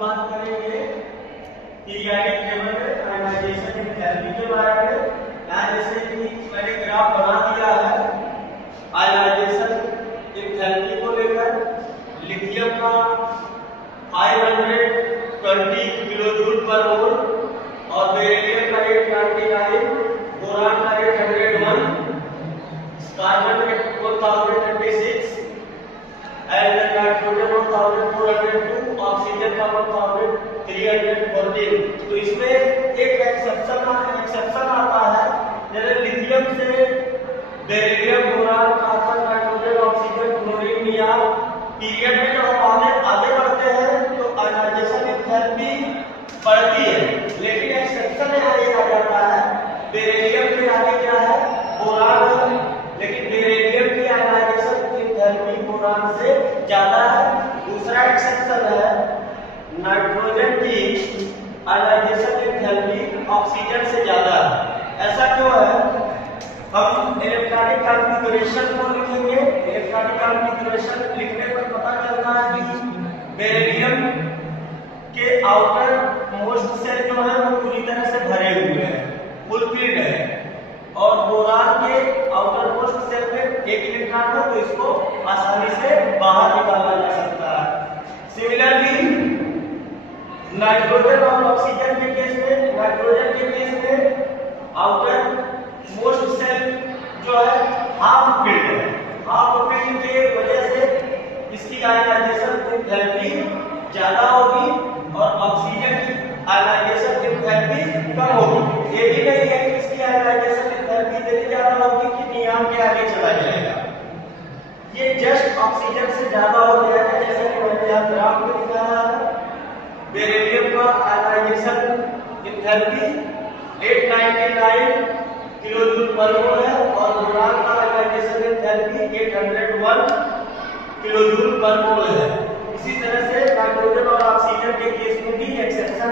बात करेंगे periodic table में आयनाइजेशन एंथैल्पी के बारे में। यहाँ जैसे कि मैंने ग्राफ बना दिया है आयनाइजेशन एंथैल्पी को लेकर। लिथियम का 520 किलोजूल पर मोल और बेरिलियम का 899, बोरान का 801, कार्बन 1026 and नाइट्रोजन 1402, ऑक्सीजन का 1314। तो इसमें एक एक्सेप्शन आता है, जैसे लिथियम से beryllium, boron, carbon, nitrogen, oxygen, chlorine, neon period में जब हम आगे बढ़ते हैं तो आयनाइजेशन एंथैल्पी बढ़ती है। लेकिन एक्सेप्शन यहाँ ये आ जाता है, बेरिलियम के आगे क्या है, बोरान, लेकिन बेरिलियम की आयनाइजेशन एंथैल्पी बोरान से ज्यादा है। दूसरा एक्सेप्शन है, नाइट्रोजन की आयनाइजेशन एंथैल्पी ऑक्सीजन से ज्यादा है। ऐसा क्यों है? हम इलेक्ट्रॉनिक कॉन्फ़िगरेशन को लिखेंगे। इलेक्ट्रॉनिक कॉन्फ़िगरेशन लिखने पर पता चलता है कि बेरिलियम के आउटर मोस्ट सेल जो है वो पूरी तरह से भरे हुए हैं, फुलफिल्ड है, और बोरान के आउटर मोस्ट सेल में एक इलेक्ट्रॉन है, तो इसको आसानी से बाहर निकाला जा सकता है। सिमिलरली नाइट्रोजन और ऑक्सीजन के केस में, नाइट्रोजन के केस में आउटर मोस्ट सेल जो है हाफ फिल्ड है। हाफ फिल्ड के वजह से इसकी आयनाइजेशन एंथैल्पी ज्यादा होगी और ऑक्सीजन की आयनाइजेशन एंथैल्पी कम होगी। ये भी नहीं है कि इसकी आयनाइजेशन एंथैल्पी इतनी ज्यादा होगी कि नियान के आगे चला जाएगा। ये जस्ट ऑक्सीजन से ज्यादा हो गया है, जैसे कि मैंने यहाँ ग्राफ में दिखाया है। बेरिलियम का आयनाइजेशन एंथैल्पी 899 किलोजूल पर मोल है और बोरान का आयनाइजेशन एंथैल्पी 801 किलोजूल पर मोल है। इसी तरह से नाइट्रोजन और ऑक्सीजन के केस में भी एक्सेप्शन